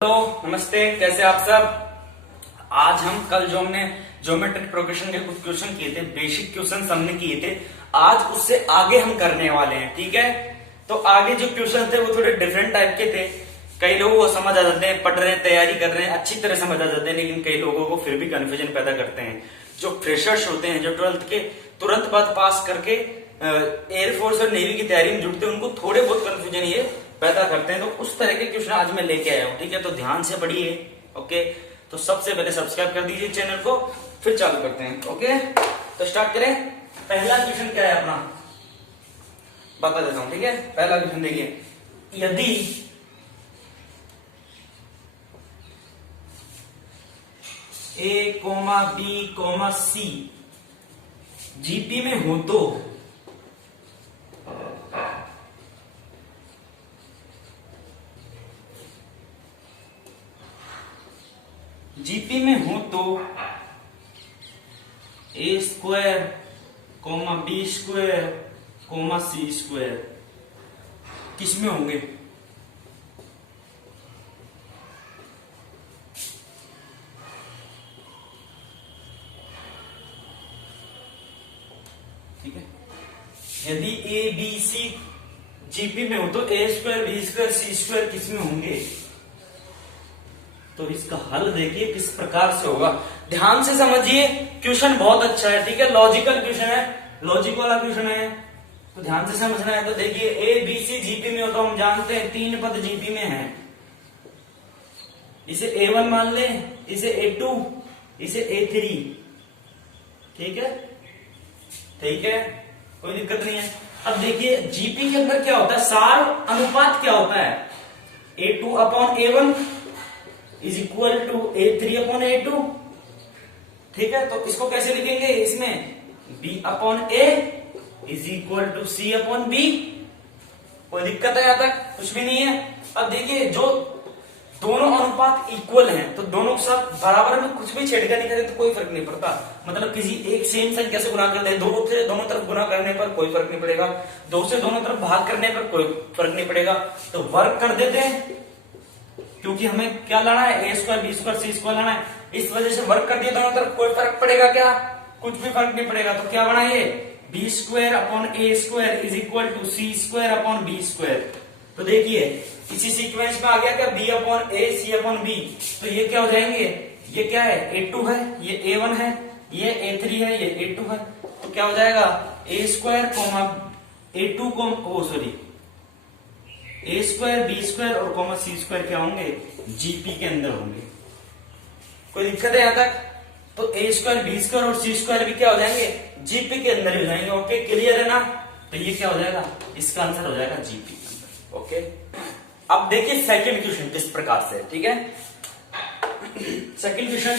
Hello नमस्ते, कैसे आप सब। आज हम कल जो हमने ज्योमेट्रिक प्रोग्रेशन के कुछ क्वेश्चन किए थे, बेसिक क्वेश्चन हमने किए थे, आज उससे आगे हम करने वाले हैं। ठीक है, तो आगे जो क्वेश्चन थे वो थोड़े डिफरेंट टाइप के थे। कई लोगों को समझ आ जाते हैं, पढ़ रहे हैं, तैयारी कर रहे हैं, अच्छी तरह समझ आ जाते हैं, लेकिन कई लोगों को फिर भी कंफ्यूजन पैदा करते हैं। जो फ्रेशर्स होते हैं, जो 12th के तुरंत बाद पास करके एयरफोर्स और नेवी की तैयारी में जुड़ते हैं, उनको थोड़े बहुत कंफ्यूजन ये पैदा करते हैं। तो उस तरह के क्वेश्चन आज मैं लेके आया हूं। ठीक है, तो ध्यान से पढ़िए। ओके, तो सबसे पहले सब्सक्राइब कर दीजिए चैनल को, फिर चालू करते हैं। ओके, तो स्टार्ट करें। पहला क्वेश्चन क्या है अपना, बता देता हूं। ठीक है, पहला क्वेश्चन देखिए, यदि A comma B comma C GP में हो तो जीपी में हो तो A square comma B square comma C square किस में होंगे। ठीक है, यदि ए बी सी जीपी में हो तो A square B square C square किस में होंगे। तो इसका हल देखिए किस प्रकार से होगा, ध्यान से समझिए। क्वेश्चन बहुत अच्छा है। ठीक है, लॉजिकल क्वेश्चन है, लॉजिक वाला क्वेश्चन है, तो ध्यान से समझना है। तो देखिए, ए बी सी जीपी में हो तो हम जानते हैं तीन पद जीपी में है। इसे A1 मान ले, इसे A2, इसे A3। ठीक है, ठीक है, कोई दिक्कत नहीं है। अब देखिए जीपी के अंदर क्या होता है, सार अनुपात क्या होता है, A2 upon A1 is equal to A3 upon A2। ठीक है, तो इसको कैसे लिखेंगे, इसमें B upon A is equal to C upon B। कोई दिक्कत है, यहां तक कुछ भी नहीं है। अब देखिए, जो दोनों अनुपात इक्वल हैं तो दोनों के साथ बराबर में कुछ भी छेड़खानी करें तो कोई फर्क नहीं पड़ता। मतलब किसी एक सेम संख्या से गुना करते हैं, दो से दोनों तरफ गुना करने पर कोई फर्क नहीं पड़ेगा, दो से दोनों तरफ भाग करने पर कोई फर्क नहीं पड़ेगा। तो वर्क कर देते हैं, क्योंकि हमें क्या लाना है, ए स्क्वायर बी स्क्वायर सी स्क्वायर लाना है, इस वजह से वर्क कर दिया दोनों तरफ। कोई फर्क पड़ेगा क्या, कुछ भी फर्क नहीं पड़ेगा। तो क्या बना ये, B square upon A square is equal to C square upon B square. तो देखिए इसी सीक्वेंस में आ गया क्या, B upon A C upon B. तो ये क्या हो जाएंगे, ये क्या है, A2 है, ये A1 है, ये A3 है, ये A2 है। तो क्या हो जाएगा, ए स्क्वायर कोमा A2 को सॉरी ए स्क्वायर बी स्क्वायर और कोमा सी स्क्वायर क्या होंगे, जीपी के अंदर होंगे। कोई दिक्कत है यहां तक। तो ए स्क्वायर बी स्क्वायर और सी स्क्वायर भी क्या हो जाएंगे, जीपी के अंदर ही हो जाएंगे। ओके, क्लियर है ना। तो ये क्या हो जाएगा, इसका आंसर हो जाएगा जीपी के अंदर। ओके, अब देखिए सेकंड क्वेश्चन किस प्रकार से। ठीक है, सेकंड क्वेश्चन,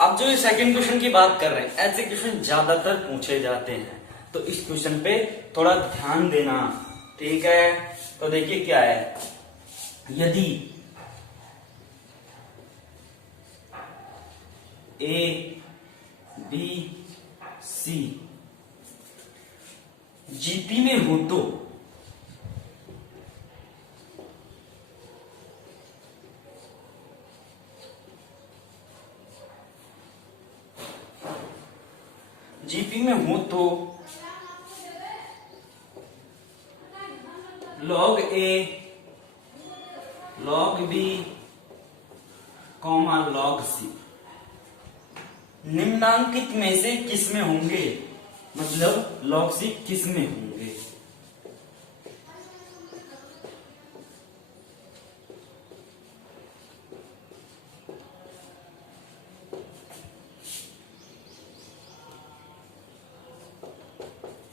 अब जो ये सेकंड क्वेश्चन की बात कर रहे हैं, ऐसे क्वेश्चन ज्यादातर पूछे जाते हैं, तो इस क्वेश्चन पे थोड़ा ध्यान देना। ठीक है, तो देखिए क्या है, यदि ए बी सी जीपी में हो तो जीपी में हो तो लॉग ए log B comma log c निम्नांकित में से किस में होंगे, मतलब लॉग सी किस में होंगे।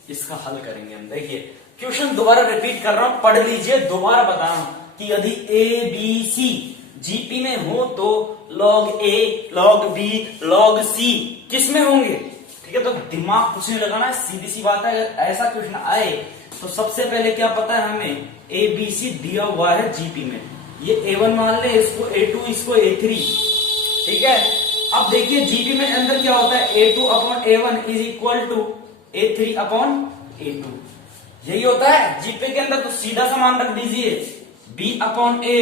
इसका हल करेंगे हम। देखिए क्वेश्चन दोबारा रिपीट कर रहा हूं, पढ़ लीजिए, दोबारा बता रहा हूं कि यदि ए बी सी जीपी में हो तो लॉग ए लॉग बी लॉग सी किस में होंगे। ठीक है, तो दिमाग कुछ नहीं लगाना है, सीधी सी बात है। अगर ऐसा क्वेश्चन आए तो सबसे पहले क्या पता है हमें, ए बी सी दिया हुआ है जीपी में, ये A1 मान ले, इसको A2, इसको A3। ठीक है, अब देखिए जीपी में अंदर क्या होता है, A2 upon A1 is equal to A3 upon A2। यही होता है जीपे के अंदर, तो सीधा समान रख दीजिए, b upon A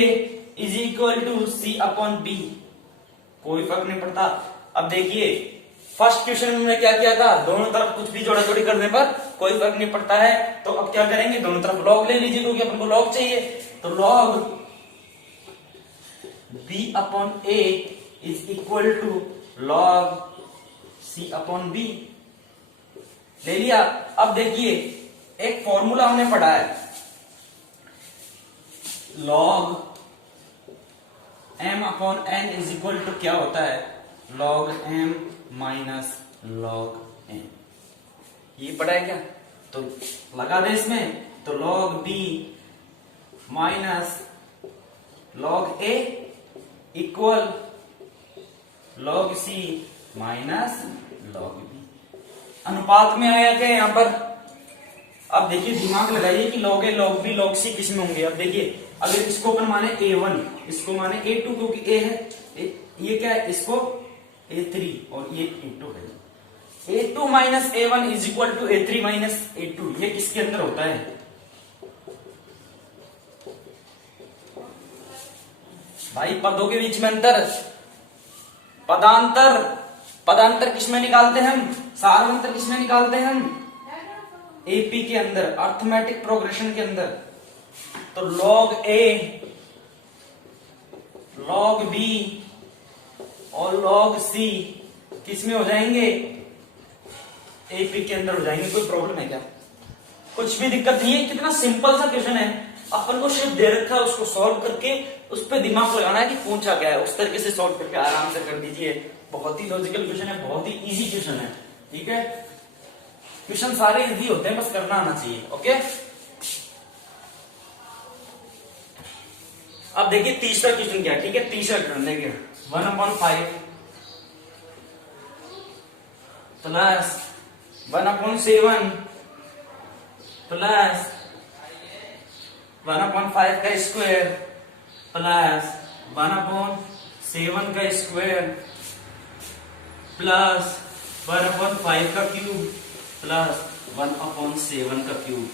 is equal to C upon B, कोई फर्क नहीं पड़ता। अब देखिए फर्स्ट क्वेश्चन में मैंने क्या किया था, दोनों तरफ कुछ भी जोड़ा जोड़ी करने पर कोई फर्क नहीं पड़ता है, तो अब क्या करेंगे, दोनों तरफ लॉग ले लीजिए क्योंकि अपन को लॉग चाहिए, तो log b upon A is equal to log c upon b ले लिया। अब देखिए एक फॉर्मूला हमने पढ़ा है, log m upon n is equal to क्या होता है, log m minus log n, ये पढ़ा है क्या, तो लगा दे इसमें, तो log b minus log a equal log c minus log b, अनुपात में आया क्या यहाँ पर। अब देखिए दिमाग लगाइए कि log a log b log c किस में होंगे। अब देखिए अगर इसको अपन माने a1, इसको माने a2 क्योंकि a है, ये क्या है, इसको a3 और ये a2 है, a2 minus a1 is equal to a3 minus a2, ये किसके अंदर होता है, भाई पदों के बीच में अंतर, पदांतर, पदांतर किसमें निकालते हैं हम, सारांतर किसमें निकालते हैं हम, एपी के अंदर, अर्थमेटिक प्रोग्रेशन के अंदर, तो log a log b और log c किस में हो जाएंगे, एपी के अंदर हो जाएंगे। कोई प्रॉब्लम है क्या, कुछ भी दिक्कत नहीं है, कितना सिंपल सा क्वेश्चन है, अपन को सिर्फ दे रखा है, उसको सॉल्व करके उस पर दिमाग लगाना है कि पूछा क्या है, उस तरीके से सॉल्व करके आराम से कर दीजिए। बहुत ही लॉजिकल क्वेश्चन है, बहुत ही इजी क्वेश्चन है, ठीक है, क्वेश्चन सारे इजी होते हैं, बस करना आना चाहिए। ओके, अब देखिए तीसरा क्वेश्चन क्या है, ठीक है, तीसरा क्वेश्चन देखिए 1/5 प्लस 1/7 प्लस 1/5 का स्क्वायर प्लस 1/7 का स्क्वायर प्लस 1/5 का क्यूब प्लस 1/7 का cube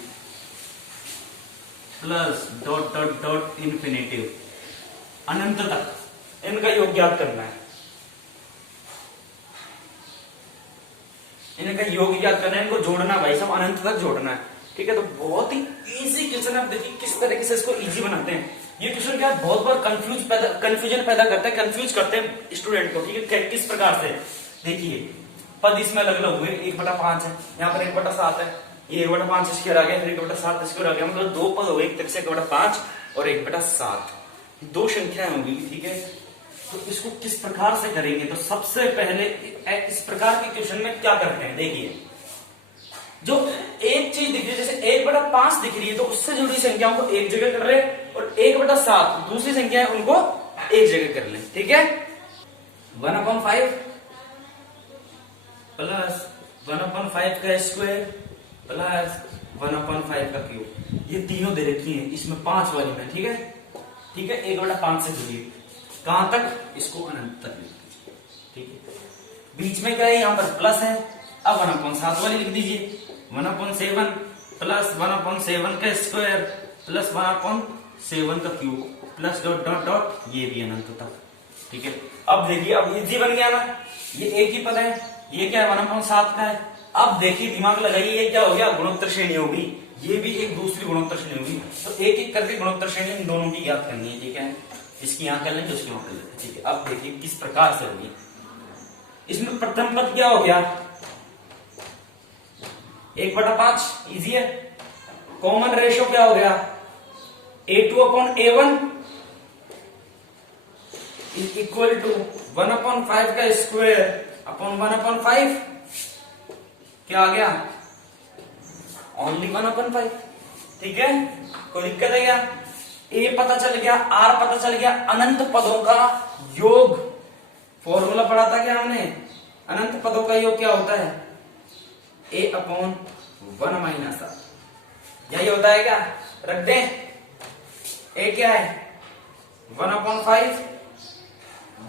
plus dot dot dot infinitive, अनंत तक इनका योग ज्ञात करना है, इनका योग ज्ञात करना है, इनको जोड़ना भाई सब अनंत तक जोड़ना है, ठीक है। तो बहुत ही इजी क्वेश्चन है, देखिए किस तरीके से इसको इजी बनाते हैं। ये क्वेश्चन क्या है, बहुत बार कंफ्यूजन पैदा करता है, कंफ्यूज करते हैं स्टूडेंट को, ठीक है, किस प्रकार से। देखिए पद इसमें अलग अलग हुए, 1/5 है, यहाँ पर 1/7 है, ये 1/5 स्क्वायर आ गया, फिर 1/7 स्क्वायर आ गया, मतलब दो पद हो गए, एक तरफ से 1/5 और 1/7, दो संख्याएं होंगी, ठीक है। तो इसको किस प्रकार से करेंगे, तो सबसे पहले इस प्रकार के क्वेश्चन में क्या करते हैं, देखिए जो एक चीज दिख रही है, जैसे 1/5 दिख रही है, तो उससे जुड़ी संख्याओं को एक जगह कर ले, और 1/7 दूसरी संख्या है उनको एक जगह कर ले, ठीक है। 1/5 प्लस 1/5 का स्क्वायर प्लस 1/5 का क्यूब, ये तीनों दे रखी है, इसमें 5 वाली में, ठीक है, ठीक है, 1/5 से जुड़ी, कहां तक, इसको अनंत तक, ठीक है। बीच में क्या है, यहां पर प्लस है, अब 1/7 वाली लिख दीजिए, 1/7 प्लस 1/7 का स्क्वायर प्लस 1/7 का cube plus dot dot dot, ये भी अनंत तक, ठीक है। अब देखिए अब इजी बन गया ना, ये एक ही पद है, ये क्या है 1/7 का है। अब देखिए दिमाग लगाइए, ये क्या हो गया, गुणोत्तर श्रेणी होगी, ये भी एक दूसरी गुणोत्तर श्रेणी होगी, तो एक एक करके गुणोत्तर श्रेणी इन दोनों की याद करनी है, ठीक है, इसकी यहां कर लेंगे, उसकी वहां कर लेंगे, ठीक है। अब देखिए किस प्रकार से होगी, इसमें प्रथम पद क्या हो गया, 1/5, इजी है। कॉमन रेशियो क्या हो गया, A2/A1 इज इक्वल टू 1/5 का स्क्वायर अपॉन 1/5, क्या आ गया, ओनली 1/5, ठीक है, कोई दिक्कत है क्या, ए पता चल गया, आर पता चल गया, अनंत पदों का योग, फॉर्मूला पढ़ा था क्या हमने, अनंत पदों का योग क्या होता है, A/1 माइनस आर, यही होता है क्या, रख दें, ए क्या है 1/5,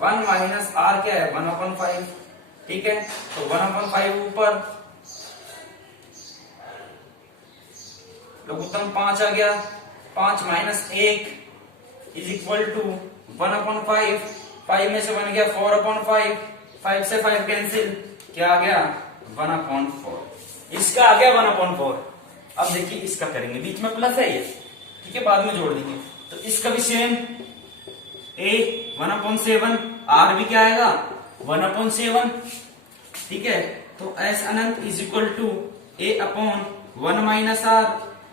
1 माइनस आर क्या है 1/5, ठीक है। तो 1/5 ऊपर लघुत्तम 5 आ गया, 5 माइनस 1 इज इक्वल टू 1/5, 5 में से 1 गया 4/5, 5 से 5 कैंसिल, क्या आ गया 1/4, इसका आ गया 1/4। अब देखिए इसका करेंगे, बीच में प्लस है ये, ठीक है, बाद में जोड़ देंगे, तो इसका भी सेम a 1/7, r भी क्या आएगा 1/7, ठीक है, तो s अनंत is equal to a/1 minus r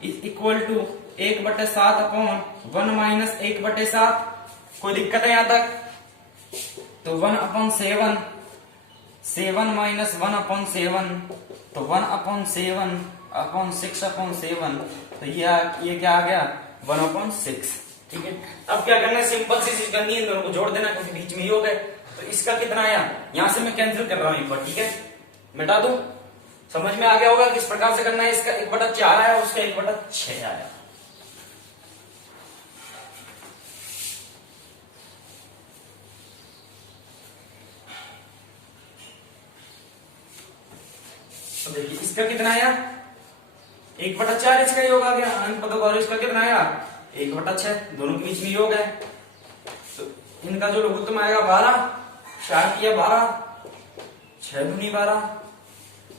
is equal to 1/7/1 minus 1/7। कोई दिक्कत है यहां तक? तो 1/7, 7 माइनस 1/7, तो 1/7/6/7, तो ये क्या आ गया 1/6, ठीक है। अब क्या करना है, सिंपल सी चीज करनी है, दोनों को जोड़ देना क्योंकि बीच में ही हो गए। तो इसका कितना आया, यहां से मैं कैंसिल कर रहा हूं एक बार, ठीक है, मिटा दूं, समझ में आ गया होगा किस प्रकार से करना है। इसका 1/4 आया, उसका 1/6 आया। तो देखिए इसका कितना आया 1/4, इसका योग आ गया, अनंत पदों का, इसका कितना आया 1/6, दोनों के बीच में योग है। तो इनका जो लघुत्तम आएगा 12, 4 किया 12, 6 दूनी 12,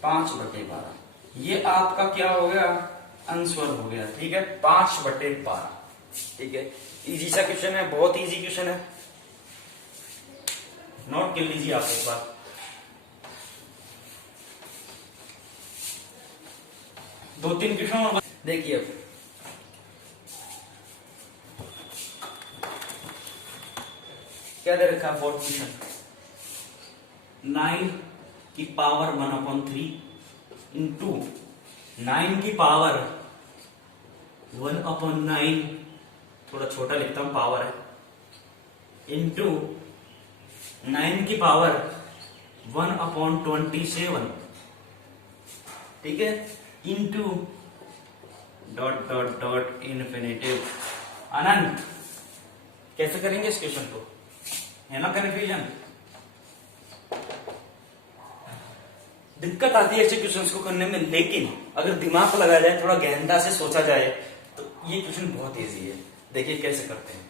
5/12, ये आपका क्या हो गया आंसर हो गया, ठीक है, 5/12, ठीक है। इजी सा क्वेश्चन है, बहुत इजी क्वेश्चन है, नोट कर लीजिए आप एक बार। दो तीन क्वेश्चन और देखिए, अब क्या दे रखा है, 4th क्वेश्चन, 9 की पावर 1/3 इंटू 9 की पावर 1/9, थोड़ा छोटा लिखता हूं, पावर है, इंटू 9 की पावर 1/27, ठीक है, into dot dot dot infinitive अनंत। कैसे करेंगे इस क्वेश्चन को, है ना कन्फ्यूजन, दिक्कत आती है ऐसे क्वेश्चंस को करने में, लेकिन अगर दिमाग लगाया जाए, थोड़ा गहनता से सोचा जाए, तो ये क्वेश्चन बहुत इजी है। देखिए कैसे करते हैं,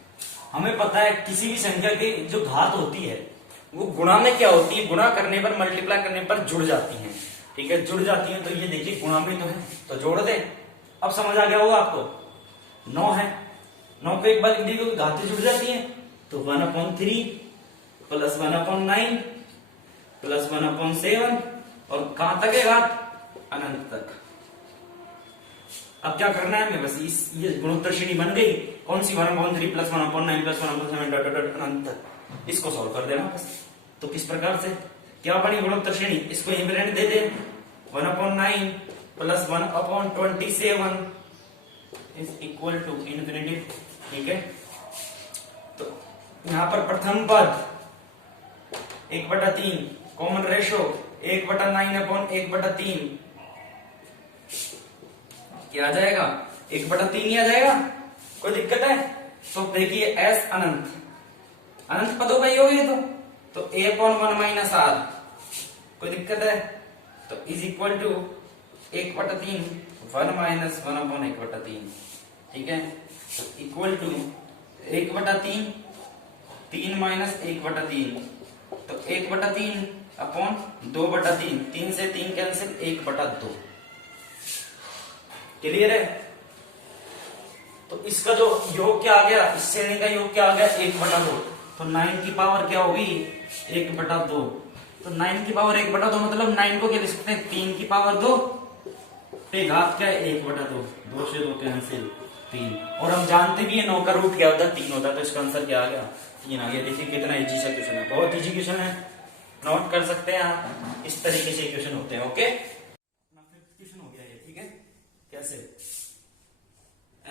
हमें पता है किसी भी संख्या की जो घात होती है वो गुणा में क्या होती है, गुणा करने पर, मल्टीप्लाई करने पर जुड़ जाती है, ठीक है, जुड़ जाती है। तो ये देखिए गुणा में तो है, तो जोड़ दे। अब समझ आ गया होगा आपको, 9 है, 9 को एक बार लिख दी, घातें जुड़ जाती हैं, तो 1/3 प्लस 1/9 प्लस 1/7, और कहां तक है घात, अनंत तक। अब क्या करना है हमें, बस ये गुणोत्तर श्रेणी बन गई, कौन सी 1/3 प्लस 1/9 प्लस 1/7 डॉट डॉट अनंत तक, इसको सॉल्व कर देना बस। तो किस प्रकार से क्या बनी गुणोत्तर श्रेणी, इसको यहीं पे रहने दे दे, 1/9 plus 1/27 is equal to infinity, ठीक है। तो यहां पर प्रथम पद 1/3 कॉमन रेशो 1/9/1/3 क्या आ जाएगा 1/3 ही आ जाएगा, कोई दिक्कत है? तो देखिए s अनंत, अनंत पदों का ही हो गया, तो a/1 माइनस r, कोई दिक्कत है? तो इज इक्वल टू 1/3 1 माइनस 1/1/3, ठीक है, तो इक्वल टू 1/3 3 माइनस 1/3, तो 1/3 अपॉन 2/3, 3 से 3 कैंसिल, 1/2, क्लियर है? तो इसका जो योग क्या आ गया, इस श्रेणी का योग क्या आ गया 1/2, तो 9 की पावर क्या होगी 1/2, तो 9 की पावर 1/2 मतलब 9 को क्या लिख सकते हैं 3 की पावर 2 पे घात क्या है 1/2, 2 से 2 कैंसिल 3, और हम जानते भी है 9 का रूट क्या होता है 3 होता है, तो इसका आंसर क्या आ गया 3 आ गया। देखिए कितना इजी सा क्वेश्चन है, बहुत इजी क्वेश्चन है, नोट कर सकते हैं आप, इस तरीके से क्वेश्चन होते हैं। ओके, क्वेश्चन हो गया ये, ठीक है, कैसे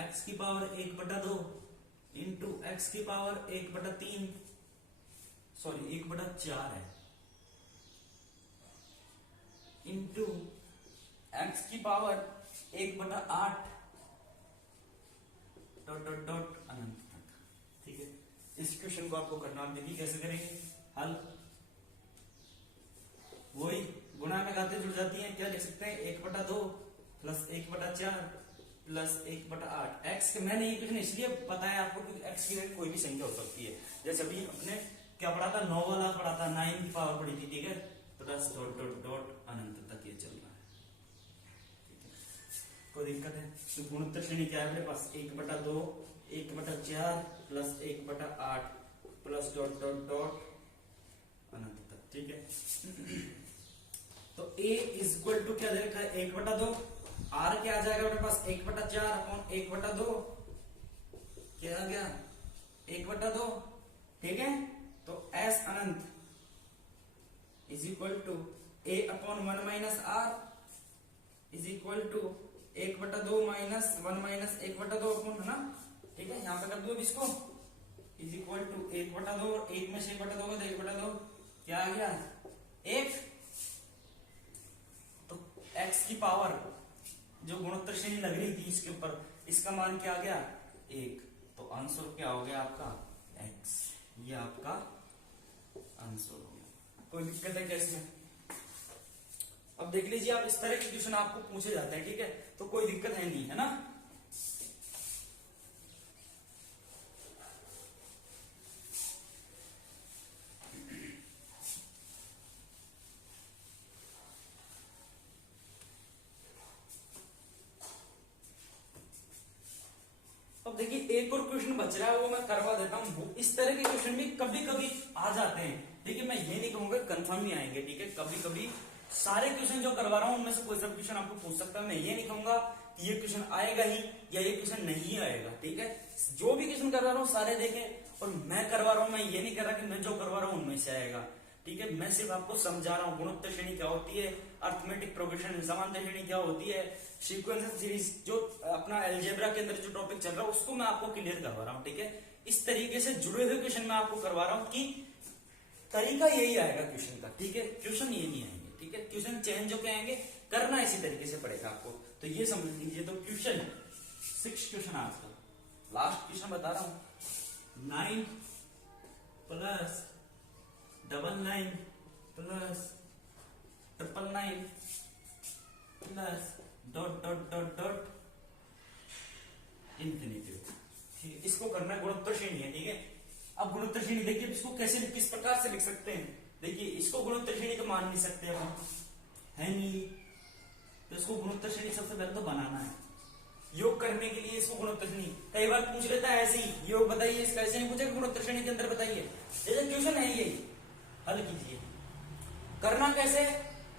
x की पावर 1/2 इंटू एक्स की पावर 1/3, सॉरी 1/4 है, इंटू एक्स की पावर 1/8 डॉट डॉट डॉट अनंत तक, ठीक है। इस क्वेश्चन को आपको करना, देखिए कैसे करेंगे हल, वही गुणा में घातें जुड़ जाती हैं, क्या लिख सकते हैं 1/2 प्लस 1/4 प्लस 1/8। एक्स मैंने ये कुछ नहीं इसलिए बताया आपको क्योंकि एक्स की वैल्यू कोई भी संख्या हो सकती है। जैसे अभी अपने क्या पढ़ा था, 9 वाला पढ़ा था, 9 की पावर पढ़ी थी, ठीक है। प्लस डॉट डॉट डॉट अनंत तक ये चल रहा है, ठीक है, कोई दिक्कत है। तो गुणोत्तर श्रेणी क्या है अपने पास, 1/2, 1/4 plus 1/8 plus dot dot dot अनंत तक, ठीक है। तो a इज इक्वल टू क्या दे रखा है, 1/2। r क्या आ जाएगा अपने पास, 1/4 अपॉन 1/2 क्या आ गया, 1/2, ठीक है। तो s अनंत is equal to a upon 1 minus r is equal to 1/2 minus 1 minus 1/2 upon, है ना, ठीक है। यहां पे कर दो इसको, इज इक्वल टू 1/2, 1 में से 1/2 का 1/2 क्या आ गया, 1। तो x की पावर जो गुणोत्तर श्रेणी लग रही थी इसके ऊपर, इसका मान क्या आ गया, 1। तो आंसर क्या हो गया आपका, x। ये आपका आंसर हो गया। कोई दिक्कत है क्या इसमें? अब देख लीजिए आप, इस तरह के क्वेश्चन आपको पूछे जाते हैं, ठीक है, तो कोई दिक्कत है नहीं, है ना। अब देखिए एक और क्वेश्चन बच रहा है, वो मैं करवा देता हूं। इस तरह के क्वेश्चन भी कभी कभी आ जाते हैं, देखिए मैं ये नहीं कहूंगा कंफर्म नहीं आएंगे, ठीक है। कभी कभी सारे क्वेश्चन जो करवा रहा हूं उनमें से कोई सा क्वेश्चन आपको पूछ सकता है। मैं ये नहीं कहूंगा कि ये क्वेश्चन आएगा ही या ये क्वेश्चन नहीं आएगा, ठीक है। जो भी क्वेश्चन करवा रहा हूँ सारे देखें, और मैं करवा रहा हूँ, मैं ये नहीं कर रहा कि मैं जो करवा रहा हूँ उनमें से आएगा, ठीक है। मैं सिर्फ आपको समझा रहा हूँ गुणोत्तर श्रेणी क्या होती है, अर्थमेटिक प्रोग्रेशन समांतर श्रेणी क्या होती है, सीक्वेंस सीरीज जो अपना अलजेब्रा के अंदर जो टॉपिक चल रहा है उसको मैं आपको क्लियर करवा रहा हूँ, ठीक है। इस तरीके से जुड़े हुए क्वेश्चन मैं आपको करवा रहा हूँ कि तरीका यही आएगा क्वेश्चन का, ठीक है। क्वेश्चन ये नहीं आएंगे, ठीक है। क्वेश्चन चेंज होके आएंगे, करना इसी तरीके से पड़ेगा आपको, तो ये समझ लीजिए। तो क्वेश्चन 6 क्वेश्चन आज का लास्ट क्वेश्चन बता रहा हूं, 9 plus 99 plus 999 plus dot dot dot dot infinity, ठीक है। इसको करना है, गुणोत्तर श्रेणी है, ठीक है। अब गुणोत्तर श्रेणी देखिए इसको कैसे किस प्रकार से लिख सकते हैं, देखिए इसको गुणोत्तर श्रेणी तो मान नहीं सकते हम, है नहीं, तो इसको गुणोत्तर श्रेणी सबसे पहले तो बनाना है। योग करने के लिए इसको गुणोत्तर श्रेणी कई बार पूछ लेता है, ऐसे ही योग बताइए, इसका ऐसे नहीं पूछेगा गुणोत्तर श्रेणी के अंदर बताइए, जैसे क्वेश्चन है ये, हल कीजिए। करना कैसे,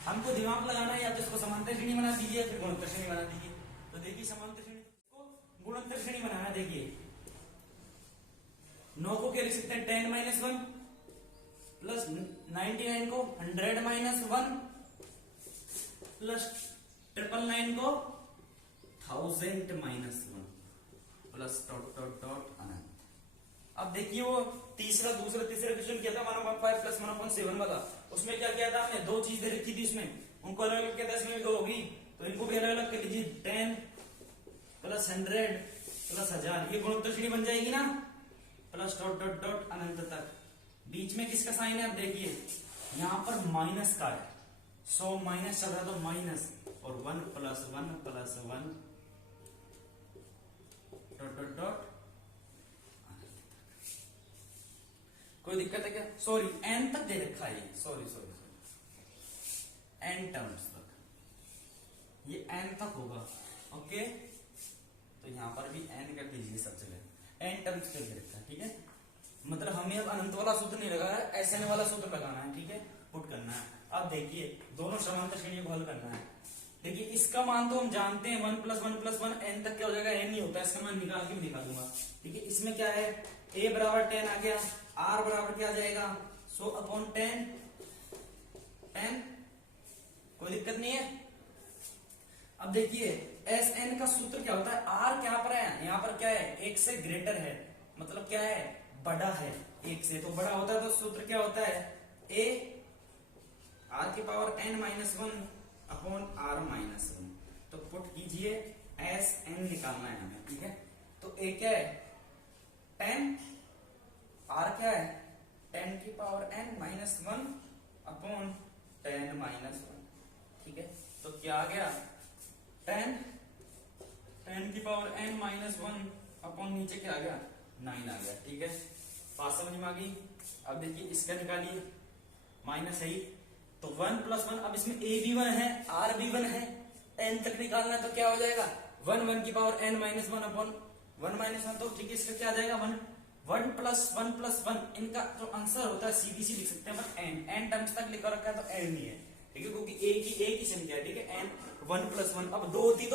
हमको दिमाग लगाना है, या तो इसको समांतर श्रेणी बना दीजिए फिर गुणोत्तर श्रेणी बना दीजिए। तो देखिए समांतर श्रेणी को गुणोत्तर श्रेणी बनाना, देखिए 9 को क्या लिख सकते हैं, 10 - 1 प्लस 99 को 100 - 1 प्लस 999 को 1000 - 1 प्लस डॉट डॉट डॉट अनंत। अब देखिए वो तीसरा क्वेश्चन किया था 1/5 प्लस 1/7 वाला, उसमें क्या किया था हमने, 2 चीजें रखी थी उसमें, उनको अलग अलग किया था, इसमें भी 2 होगी, तो इनको भी अलग अलग कर लीजिए। 10 प्लस 100 प्लस 1000, ये गुणोत्तर श्रेणी बन जाएगी ना, प्लस डॉट डॉट डॉट अनंत तक। बीच में किसका साइन है, आप देखिए यहां पर माइनस का है, 100 माइनस चल रहा तो माइनस, और 1 plus 1 plus 1 dot dot dot. कोई दिक्कत है क्या, सॉरी एन तक दे रखा है, सॉरी एन टर्म्स तक, ये एन तक होगा, ओके। तो यहां पर भी एन कर दीजिए सब जगह, एन टर्म्स दे रखा है, ठीक है। मतलब हमें अब अनंत वाला सूत्र नहीं लगाना है, एस एन वाला सूत्र लगाना है, ठीक है, पुट करना है। अब देखिए दोनों समांतर श्रेणियों को हल करना है। देखिए इसका मान तो हम जानते हैं 1 प्लस 1 प्लस 1 एन तक क्या हो जाएगा, एन नहीं होता, इसका मान निकाल के भी निकालूंगा, ठीक है। इसमें क्या है, a बराबर 10 आ गया, r बराबर क्या आ जाएगा 100/10, 10, कोई दिक्कत नहीं है। अब देखिए एस एन का सूत्र क्या होता है, r क्या पर है, यहाँ पर क्या है, 1 से ग्रेटर है, मतलब क्या है, बड़ा है 1 से, तो बड़ा होता है तो सूत्र क्या होता है, a r की पावर n-1 अपॉन r-1। तो पुट कीजिए एस एन निकालना है हमें, ठीक है। तो a क्या है 10, r क्या है 10 की पावर n-1 अपॉन 10-1, ठीक है। तो क्या आ गया 10 10 की पावर n माइनस 1 अपॉन नीचे क्या आ गया 9 आ गया। ठीक है, बात समझ में आ गई। अब देखिए इसका निकालिए, माइनस है ही, तो 1 प्लस 1, अब इसमें a भी 1 है r भी 1 है, n तक निकालना है तो क्या हो जाएगा 1 की power n minus 1 upon 1 minus 1, तो ठीक है इसका क्या आ जाएगा 1 प्लस 1, इनका जो आंसर होता है सीधी सी लिख सकते हैं अपन n टर्म्स तक लिखा रखा है तो n नहीं है। ठीक है, क्योंकि एक ही संख्या है। ठीक है, n 1 प्लस 1, अब दो होती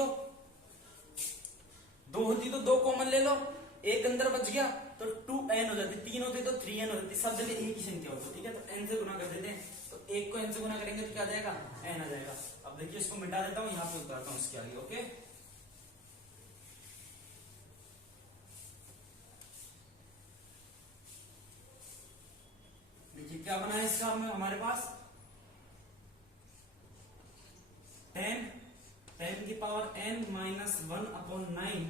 तो दो कॉमन ले लो, एक अंदर बच गया तो 2n हो जाती, तीन होते तो 3n हो जाती, सब जगह एक ही संख्या होती। ठीक है, तो n से गुना कर देते हैं, तो एक को n से गुना करेंगे तो क्या आ जाएगा n आ जाएगा। अब देखिए इसको मिटा देता हूं, यहां पे उतारता हूं इसके आगे। ओके, देखिए क्या बना है इसका हमारे पास 10 की पावर n माइनस 1 अपॉन 9,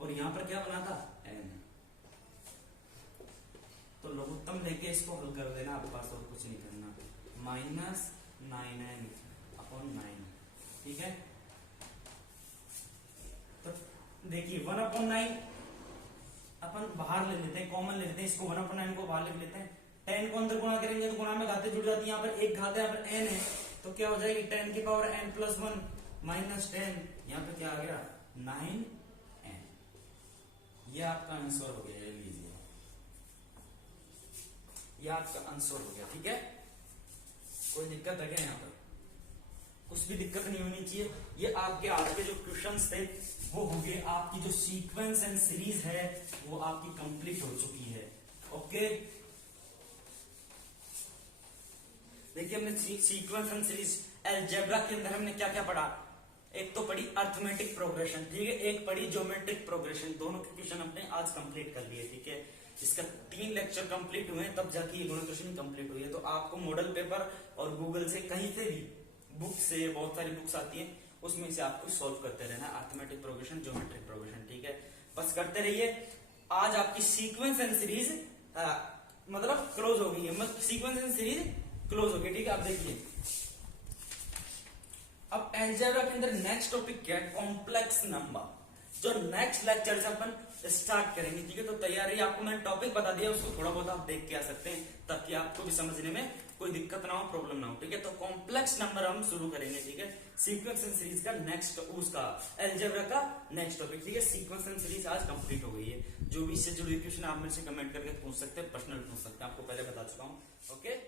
और यहां पर क्या बना था n। तो लघुत्तम लेके इसको हल कर देना आपके पास, और कुछ नहीं करना, माइनस 9n अपॉन 9। ठीक है, तो देखिए 1 अपॉन 9 अपन बाहर ले लेते हैं, कॉमन ले लेते हैं इसको, 1 अपॉन 9 को बाहर ले लेते हैं, 10 को अंदर गुणा करेंगे तो गुणा में घाते जुड़ जाती है, यहाँ पर एक घात है, यहाँ पर n है, तो क्या हो जाएगी 10 की पावर n प्लस 1 माइनस 10, यहाँ पे क्या आ गया 9n। ये आपका आंसर हो गया, ये लीजिए, ये आपका आंसर हो गया। ठीक है, कोई दिक्कत है क्या यहाँ पर? कुछ भी दिक्कत नहीं होनी चाहिए। ये आपके आज के जो क्वेश्चंस थे वो हो गए, आपकी जो सीक्वेंस एंड सीरीज है वो आपकी कंप्लीट हो चुकी है। ओके, देखिए हमने सीक्वेंस एंड सीरीज अलजेब्रा के अंदर हमने क्या क्या पढ़ा, एक तो पढ़ी अर्थमेटिक प्रोग्रेशन, ठीक है, एक पढ़ी ज्योमेट्रिक प्रोग्रेशन, दोनों के क्वेश्चन हमने आज कंप्लीट कर लिए। ठीक है, इसका 3 लेक्चर कंप्लीट हुए तब जाके ये दोनों क्वेश्चन कंप्लीट हुई है। तो आपको मॉडल पेपर और गूगल से कहीं से भी बुक से, बहुत सारी बुक्स आती है, उसमें से आपको सॉल्व करते रहना, अर्थमेटिक प्रोग्रेशन, ज्योमेट्रिक प्रोग्रेशन। ठीक है, बस करते रहिए। आज आपकी सीक्वेंस एंड सीरीज मतलब क्लोज हो गई है, सीक्वेंस एंड सीरीज क्लोज हो गई। ठीक है, आप देखिए अब अलजेब्रा के अंदर नेक्स्ट टॉपिक क्या है, कॉम्प्लेक्स नंबर, जो नेक्स्ट लेक्चर से अपन स्टार्ट करेंगे। ठीक है, तो तैयारी आपको मैंने टॉपिक बता दिया, उसको थोड़ा बहुत आप देख के आ सकते हैं ताकि आपको भी समझने में कोई दिक्कत ना हो, प्रॉब्लम ना हो। ठीक है, तो कॉम्प्लेक्स नंबर हम शुरू करेंगे। ठीक है, सीक्वेंस एंड सीरीज का नेक्स्ट, उसका अलजेब्रा का नेक्स्ट टॉपिक। ठीक है, सीक्वेंस एंड सीरीज आज कंप्लीट हो गई है। जो भी इससे जुड़ी क्वेश्चन आप मेरे से कमेंट करके पूछ सकते हैं, पर्सनल पूछ सकते हैं, आपको पहले बता चुका हूँ। ओके।